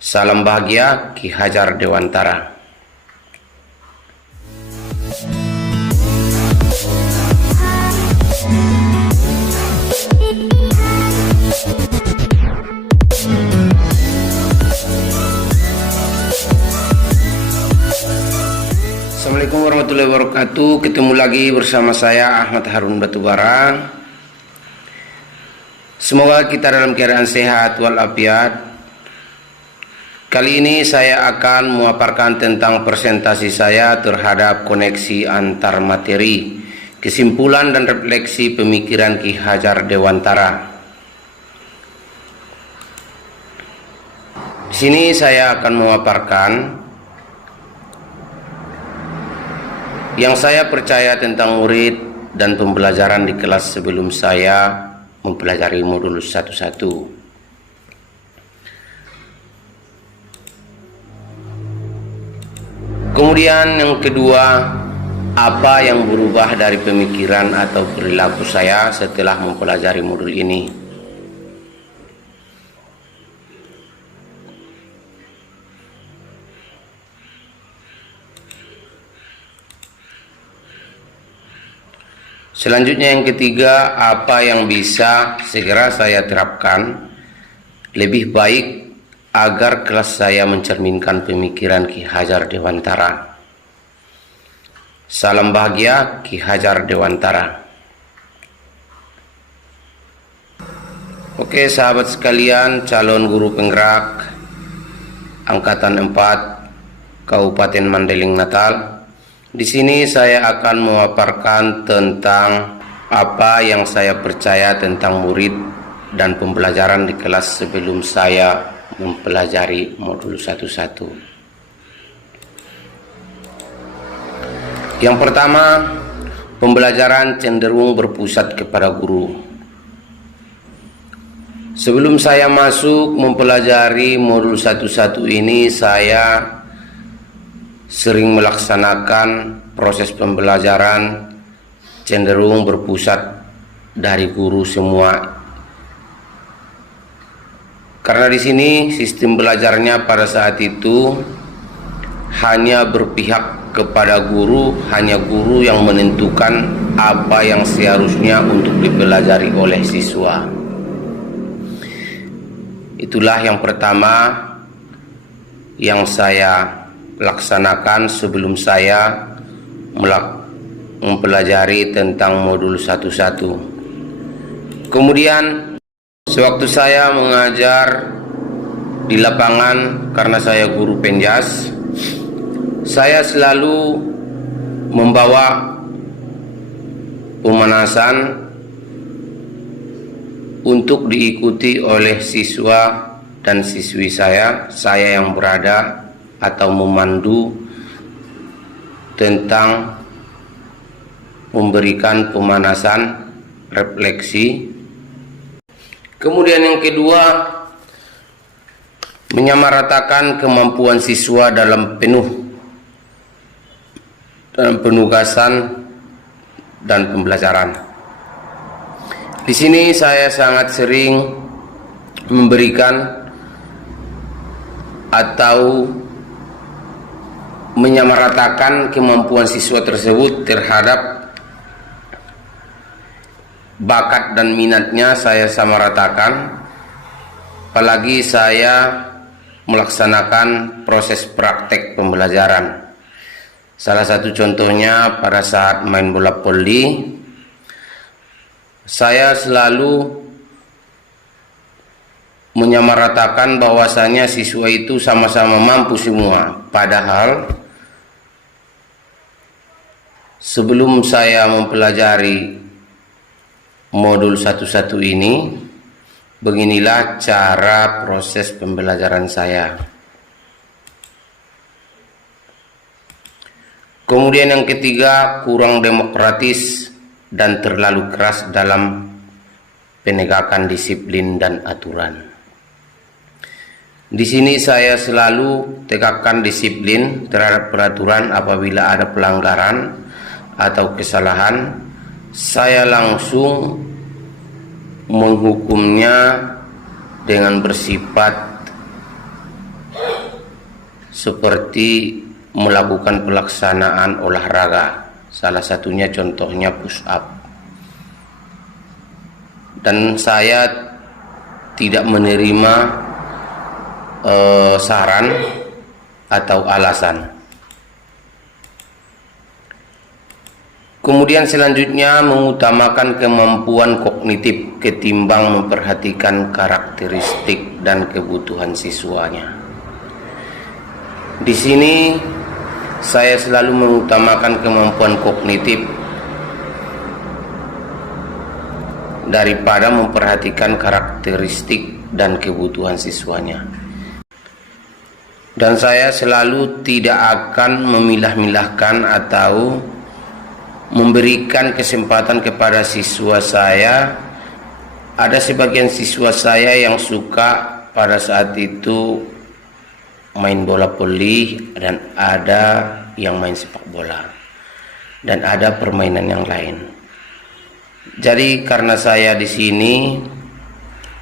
Salam bahagia, Ki Hajar Dewantara. Assalamualaikum warahmatullahi wabarakatuh. Ketemu lagi bersama saya Ahmad Harun Batubara. Semoga kita dalam keadaan sehat walafiat. Kali ini saya akan memaparkan tentang presentasi saya terhadap koneksi antar materi, kesimpulan dan refleksi pemikiran Ki Hajar Dewantara. Di sini saya akan memaparkan yang saya percaya tentang murid dan pembelajaran di kelas sebelum saya mempelajari modul 1-1. Kemudian yang kedua, apa yang berubah dari pemikiran atau perilaku saya setelah mempelajari modul ini. Selanjutnya yang ketiga, apa yang bisa segera saya terapkan lebih baik agar kelas saya mencerminkan pemikiran Ki Hajar Dewantara. Salam bahagia, Ki Hajar Dewantara. Oke sahabat sekalian, calon guru penggerak Angkatan 4 Kabupaten Mandailing Natal. Di sini saya akan memaparkan tentang apa yang saya percaya tentang murid dan pembelajaran di kelas sebelum saya mempelajari modul 1-1. Yang pertama, pembelajaran cenderung berpusat kepada guru. Sebelum saya masuk mempelajari modul 1-1 ini, saya sering melaksanakan proses pembelajaran cenderung berpusat dari guru semua. Karena di sini sistem belajarnya pada saat itu hanya berpihak kepada guru, hanya guru yang menentukan apa yang seharusnya untuk dipelajari oleh siswa. Itulah yang pertama yang saya laksanakan sebelum saya mempelajari tentang modul 1-1. Kemudian sewaktu saya mengajar di lapangan, karena saya guru penjas, saya selalu membawa pemanasan untuk diikuti oleh siswa dan siswi saya yang berada atau memandu tentang memberikan pemanasan refleksi. Kemudian yang kedua, menyamaratakan kemampuan siswa dalam penugasan dan pembelajaran. Di sini saya sangat sering memberikan atau menyamaratakan kemampuan siswa tersebut terhadap bakat dan minatnya. Saya samaratakan, apalagi saya melaksanakan proses praktek pembelajaran. Salah satu contohnya pada saat main bola voli, saya selalu menyamaratakan bahwasanya siswa itu sama-sama mampu semua. Padahal sebelum saya mempelajari modul 1-1 ini, beginilah cara proses pembelajaran saya. Kemudian yang ketiga, kurang demokratis dan terlalu keras dalam penegakan disiplin dan aturan. Di sini saya selalu tegakkan disiplin terhadap peraturan. Apabila ada pelanggaran atau kesalahan, saya langsung menghukumnya dengan bersifat seperti melakukan pelaksanaan olahraga, salah satunya contohnya push up. Dan saya tidak menerima saran atau alasan. Kemudian selanjutnya mengutamakan kemampuan kognitif ketimbang memperhatikan karakteristik dan kebutuhan siswanya. Di sini saya selalu mengutamakan kemampuan kognitif daripada memperhatikan karakteristik dan kebutuhan siswanya. Dan saya selalu tidak akan memilah-milahkan atau memberikan kesempatan kepada siswa saya. Ada sebagian siswa saya yang suka pada saat itu main bola voli, dan ada yang main sepak bola, dan ada permainan yang lain. Jadi karena saya di sini,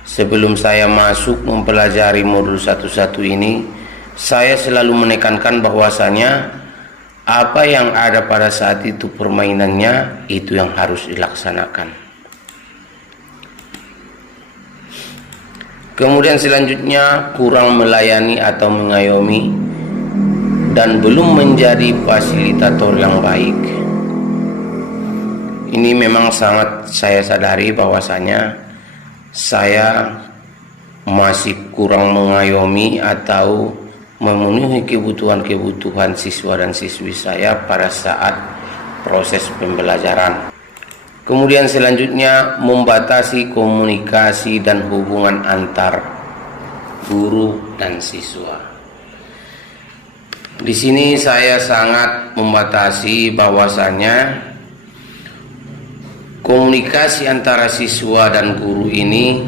sebelum saya masuk mempelajari modul 11 ini, saya selalu menekankan bahwasanya apa yang ada pada saat itu permainannya, itu yang harus dilaksanakan. Kemudian selanjutnya kurang melayani atau mengayomi dan belum menjadi fasilitator yang baik. Ini memang sangat saya sadari bahwasanya saya masih kurang mengayomi atau memenuhi kebutuhan-kebutuhan siswa dan siswi saya pada saat proses pembelajaran. Kemudian selanjutnya membatasi komunikasi dan hubungan antar guru dan siswa. Di sini saya sangat membatasi bahwasanya komunikasi antara siswa dan guru ini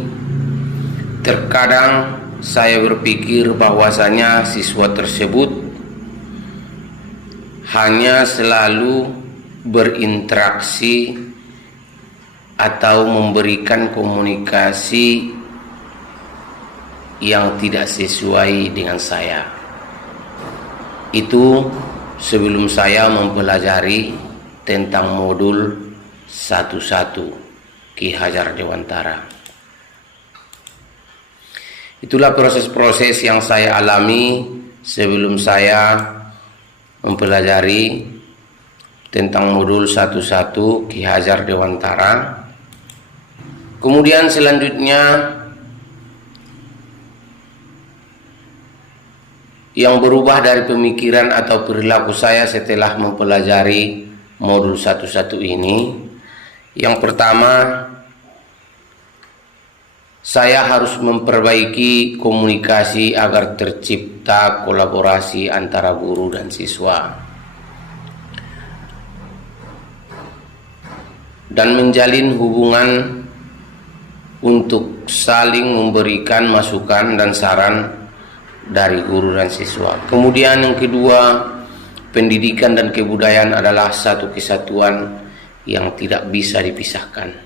terkadang saya berpikir bahwasanya siswa tersebut hanya selalu berinteraksi atau memberikan komunikasi yang tidak sesuai dengan saya. Itu sebelum saya mempelajari tentang modul 11 Ki Hajar Dewantara. Itulah proses-proses yang saya alami sebelum saya mempelajari tentang modul 11 Ki Hajar Dewantara. Kemudian selanjutnya yang berubah dari pemikiran atau perilaku saya setelah mempelajari modul 11 ini, yang pertama, saya harus memperbaiki komunikasi agar tercipta kolaborasi antara guru dan siswa, dan menjalin hubungan untuk saling memberikan masukan dan saran dari guru dan siswa. Kemudian yang kedua, pendidikan dan kebudayaan adalah satu kesatuan yang tidak bisa dipisahkan.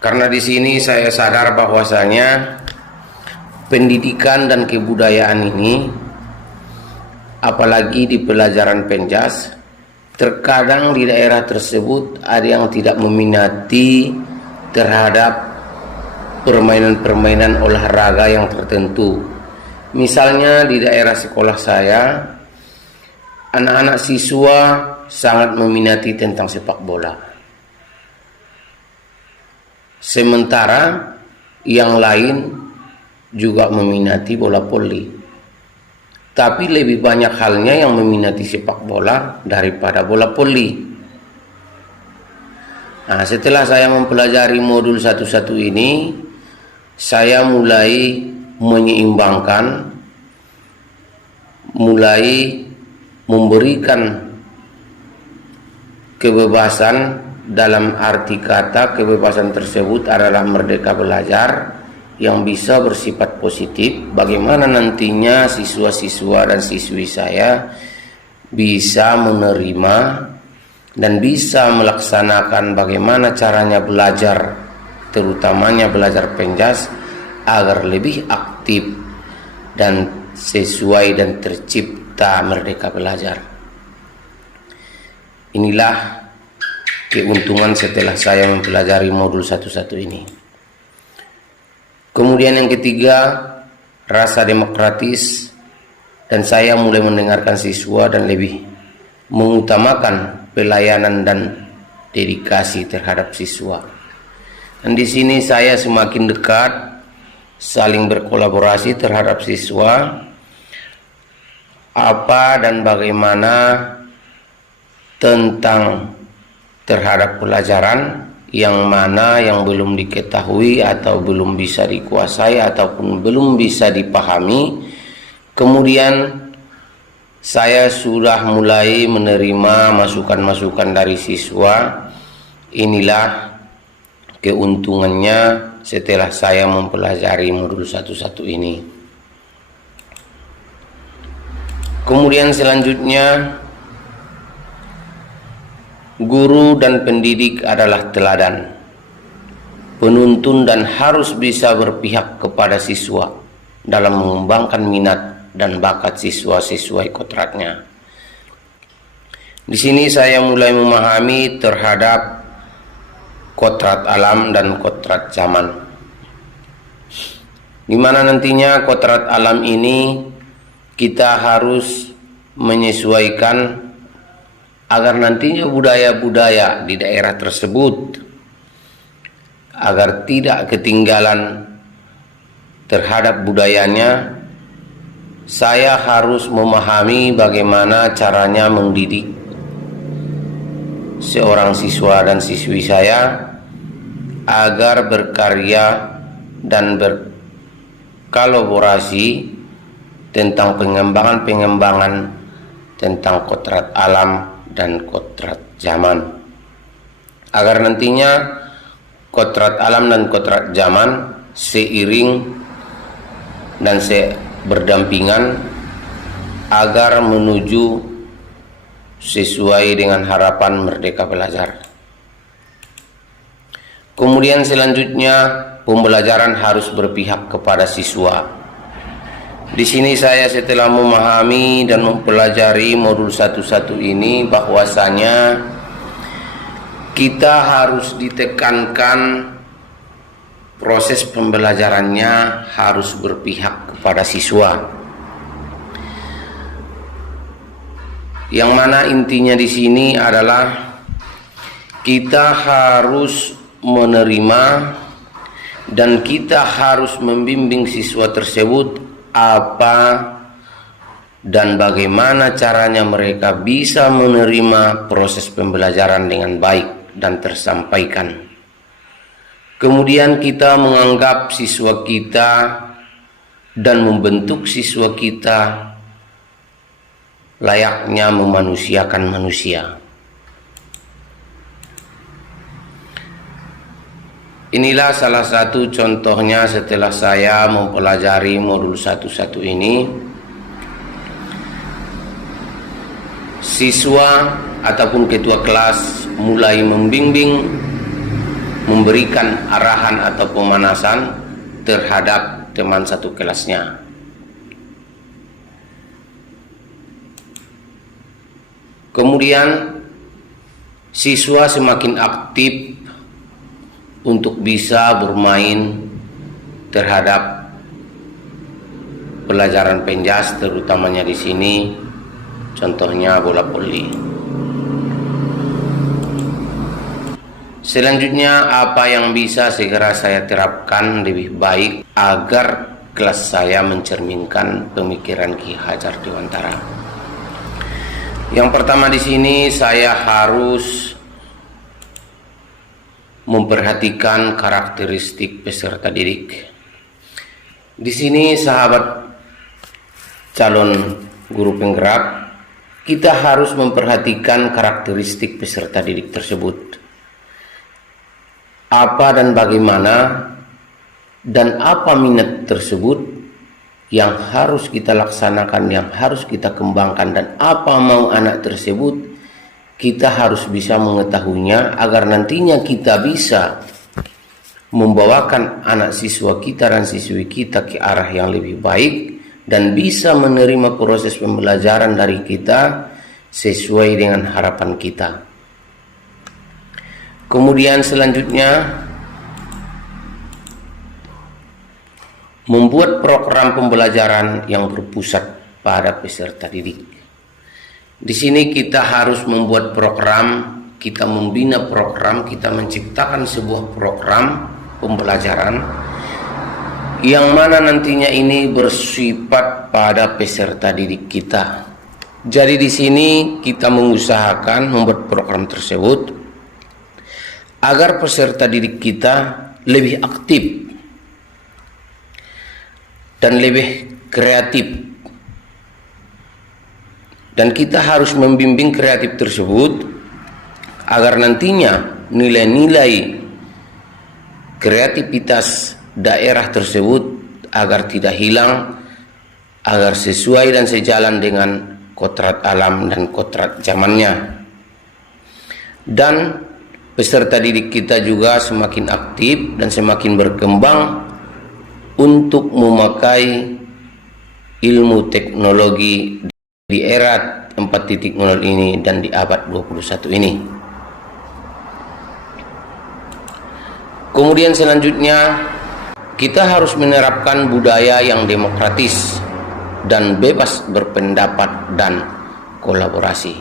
Karena di sini saya sadar bahwasanya pendidikan dan kebudayaan ini, apalagi di pelajaran Penjas, terkadang di daerah tersebut ada yang tidak meminati terhadap permainan-permainan olahraga yang tertentu. Misalnya di daerah sekolah saya, anak-anak siswa sangat meminati tentang sepak bola. Sementara yang lain juga meminati bola voli. Tapi lebih banyak halnya yang meminati sepak bola daripada bola voli. Nah, setelah saya mempelajari modul 11 ini, saya mulai menyeimbangkan, mulai memberikan kebebasan. Dalam arti kata kebebasan tersebut adalah merdeka belajar yang bisa bersifat positif. Bagaimana nantinya siswa-siswa dan siswi saya bisa menerima dan bisa melaksanakan bagaimana caranya belajar, terutamanya belajar Penjas, agar lebih aktif dan sesuai dan tercipta merdeka belajar. Inilah keuntungan setelah saya mempelajari modul 11 ini. Kemudian yang ketiga, rasa demokratis, dan saya mulai mendengarkan siswa dan lebih mengutamakan pelayanan dan dedikasi terhadap siswa. Dan di sini saya semakin dekat, saling berkolaborasi terhadap siswa, apa dan bagaimana tentang terhadap pelajaran yang mana yang belum diketahui atau belum bisa dikuasai ataupun belum bisa dipahami. Kemudian saya sudah mulai menerima masukan-masukan dari siswa. Inilah keuntungannya setelah saya mempelajari modul 11 ini. Kemudian selanjutnya, guru dan pendidik adalah teladan, penuntun, dan harus bisa berpihak kepada siswa dalam mengembangkan minat dan bakat siswa sesuai kodratnya. Di sini saya mulai memahami terhadap kodrat alam dan kodrat zaman, di mana nantinya kodrat alam ini kita harus menyesuaikan agar nantinya budaya-budaya di daerah tersebut agar tidak ketinggalan terhadap budayanya. Saya harus memahami bagaimana caranya mendidik seorang siswa dan siswi saya agar berkarya dan berkolaborasi tentang pengembangan tentang kodrat alam dan kodrat zaman, agar nantinya kodrat alam dan kodrat zaman seiring dan berdampingan agar menuju sesuai dengan harapan merdeka belajar. Kemudian selanjutnya, pembelajaran harus berpihak kepada siswa. Di sini saya setelah memahami dan mempelajari modul 11 ini bahwasanya kita harus ditekankan proses pembelajarannya harus berpihak kepada siswa. Yang mana intinya di sini adalah kita harus menerima dan kita harus membimbing siswa tersebut apa dan bagaimana caranya mereka bisa menerima proses pembelajaran dengan baik dan tersampaikan. Kemudian kita menganggap siswa kita dan membentuk siswa kita layaknya memanusiakan manusia. Inilah salah satu contohnya setelah saya mempelajari modul 11 ini. Siswa ataupun ketua kelas mulai membimbing, memberikan arahan atau pemanasan terhadap teman satu kelasnya. Kemudian siswa semakin aktif untuk bisa bermain terhadap pelajaran penjas, terutamanya di sini contohnya bola voli. Selanjutnya, apa yang bisa segera saya terapkan lebih baik agar kelas saya mencerminkan pemikiran Ki Hajar Dewantara. Yang pertama di sini saya harus memperhatikan karakteristik peserta didik. Di sini sahabat calon guru penggerak, kita harus memperhatikan karakteristik peserta didik tersebut. Apa dan bagaimana dan apa minat tersebut yang harus kita laksanakan, yang harus kita kembangkan, dan apa mau anak tersebut, kita harus bisa mengetahuinya agar nantinya kita bisa membawakan anak siswa kita dan siswi kita ke arah yang lebih baik dan bisa menerima proses pembelajaran dari kita sesuai dengan harapan kita. Kemudian selanjutnya, membuat program pembelajaran yang berpusat pada peserta didik. Di sini kita harus membuat program, kita membina program, kita menciptakan sebuah program pembelajaran yang mana nantinya ini bersifat pada peserta didik kita. Jadi di sini kita mengusahakan membuat program tersebut agar peserta didik kita lebih aktif dan lebih kreatif. Dan kita harus membimbing kreatif tersebut agar nantinya nilai-nilai kreativitas daerah tersebut agar tidak hilang, agar sesuai dan sejalan dengan kodrat alam dan kodrat zamannya. Dan peserta didik kita juga semakin aktif dan semakin berkembang untuk memakai ilmu teknologi di era 4.0 ini dan di abad 21 ini. Kemudian selanjutnya, kita harus menerapkan budaya yang demokratis dan bebas berpendapat dan kolaborasi.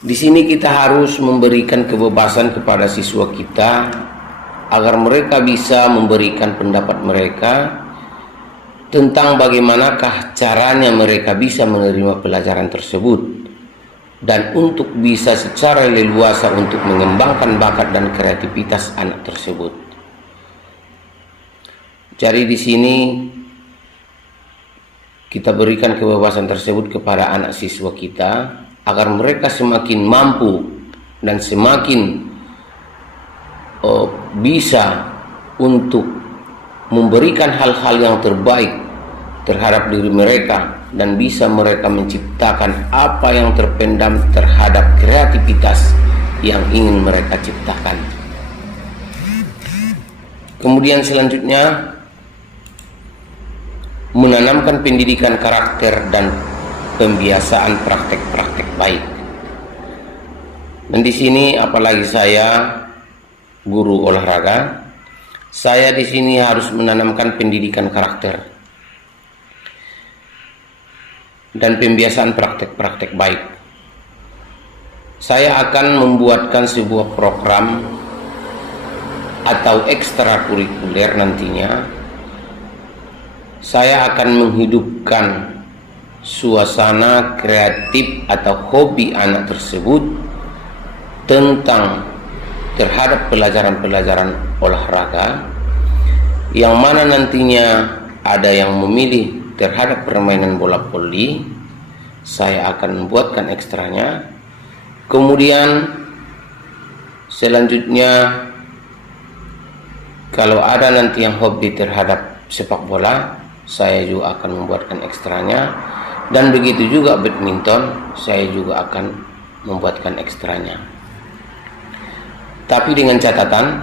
Di sini kita harus memberikan kebebasan kepada siswa kita agar mereka bisa memberikan pendapat mereka tentang bagaimanakah caranya mereka bisa menerima pelajaran tersebut dan untuk bisa secara leluasa untuk mengembangkan bakat dan kreativitas anak tersebut. Jadi di sini kita berikan kebebasan tersebut kepada anak siswa kita agar mereka semakin mampu dan semakin bisa untuk memberikan hal-hal yang terbaik terhadap diri mereka dan bisa mereka menciptakan apa yang terpendam terhadap kreativitas yang ingin mereka ciptakan. Kemudian selanjutnya, menanamkan pendidikan karakter dan pembiasaan praktek-praktek baik. Dan di sini apalagi saya guru olahraga, saya di sini harus menanamkan pendidikan karakter dan pembiasaan praktek-praktek baik. Saya akan membuatkan sebuah program atau ekstrakurikuler nantinya. Saya akan menghidupkan suasana kreatif atau hobi anak tersebut tentang terhadap pelajaran-pelajaran olahraga, yang mana nantinya ada yang memilih terhadap permainan bola voli. Saya akan membuatkan ekstranya. Kemudian selanjutnya, kalau ada nanti yang hobi terhadap sepak bola, saya juga akan membuatkan ekstranya. Dan begitu juga badminton, saya juga akan membuatkan ekstranya. Tapi dengan catatan,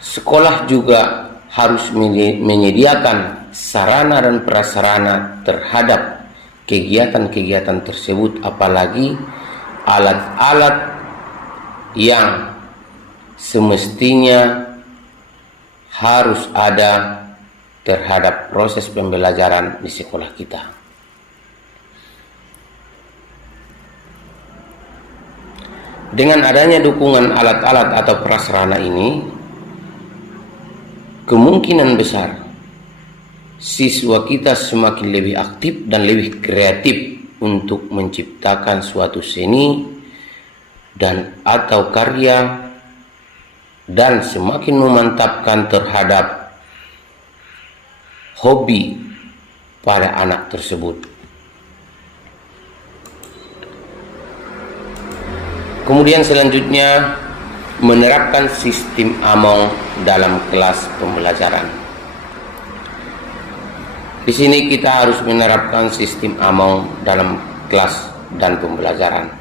sekolah juga harus menyediakan sarana dan prasarana terhadap kegiatan-kegiatan tersebut, apalagi alat-alat yang semestinya harus ada terhadap proses pembelajaran di sekolah kita. Dengan adanya dukungan alat-alat atau prasarana ini, kemungkinan besar siswa kita semakin lebih aktif dan lebih kreatif untuk menciptakan suatu seni dan atau karya, dan semakin memantapkan terhadap hobi pada anak tersebut. Kemudian selanjutnya, menerapkan sistem AMONG dalam kelas pembelajaran. Di sini kita harus menerapkan sistem AMONG dalam kelas dan pembelajaran.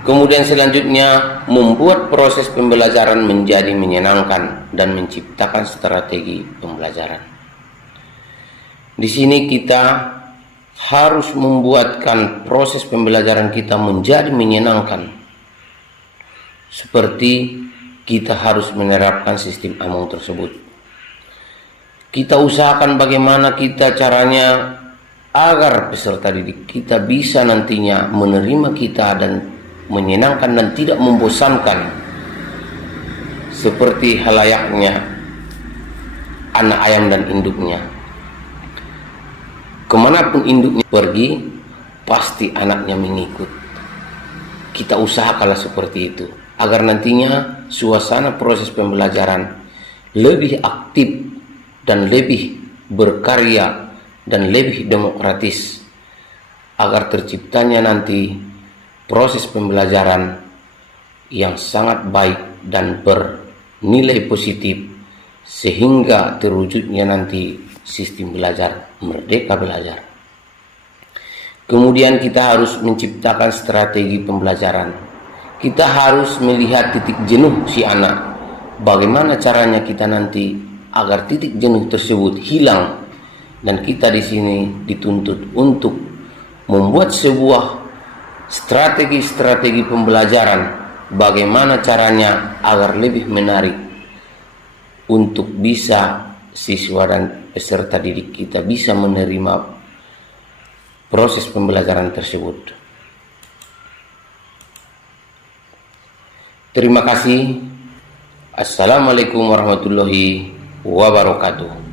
Kemudian selanjutnya membuat proses pembelajaran menjadi menyenangkan dan menciptakan strategi pembelajaran. Di sini kita harus membuatkan proses pembelajaran kita menjadi menyenangkan. Seperti kita harus menerapkan sistem Among tersebut. Kita usahakan bagaimana kita caranya agar peserta didik kita bisa nantinya menerima kita dan menyenangkan dan tidak membosankan, seperti halayaknya anak ayam dan induknya. Kemanapun induknya pergi, pasti anaknya mengikut. Kita usahakanlah seperti itu, agar nantinya suasana proses pembelajaran lebih aktif dan lebih berkarya dan lebih demokratis, agar terciptanya nanti proses pembelajaran yang sangat baik dan bernilai positif, sehingga terwujudnya nanti sistem belajar merdeka belajar. Kemudian kita harus menciptakan strategi pembelajaran. Kita harus melihat titik jenuh si anak. Bagaimana caranya kita nanti agar titik jenuh tersebut hilang, dan kita di sini dituntut untuk membuat sebuah strategi-strategi pembelajaran, bagaimana caranya agar lebih menarik untuk bisa siswa dan peserta didik kita bisa menerima proses pembelajaran tersebut. Terima kasih. Assalamualaikum warahmatullahi wabarakatuh.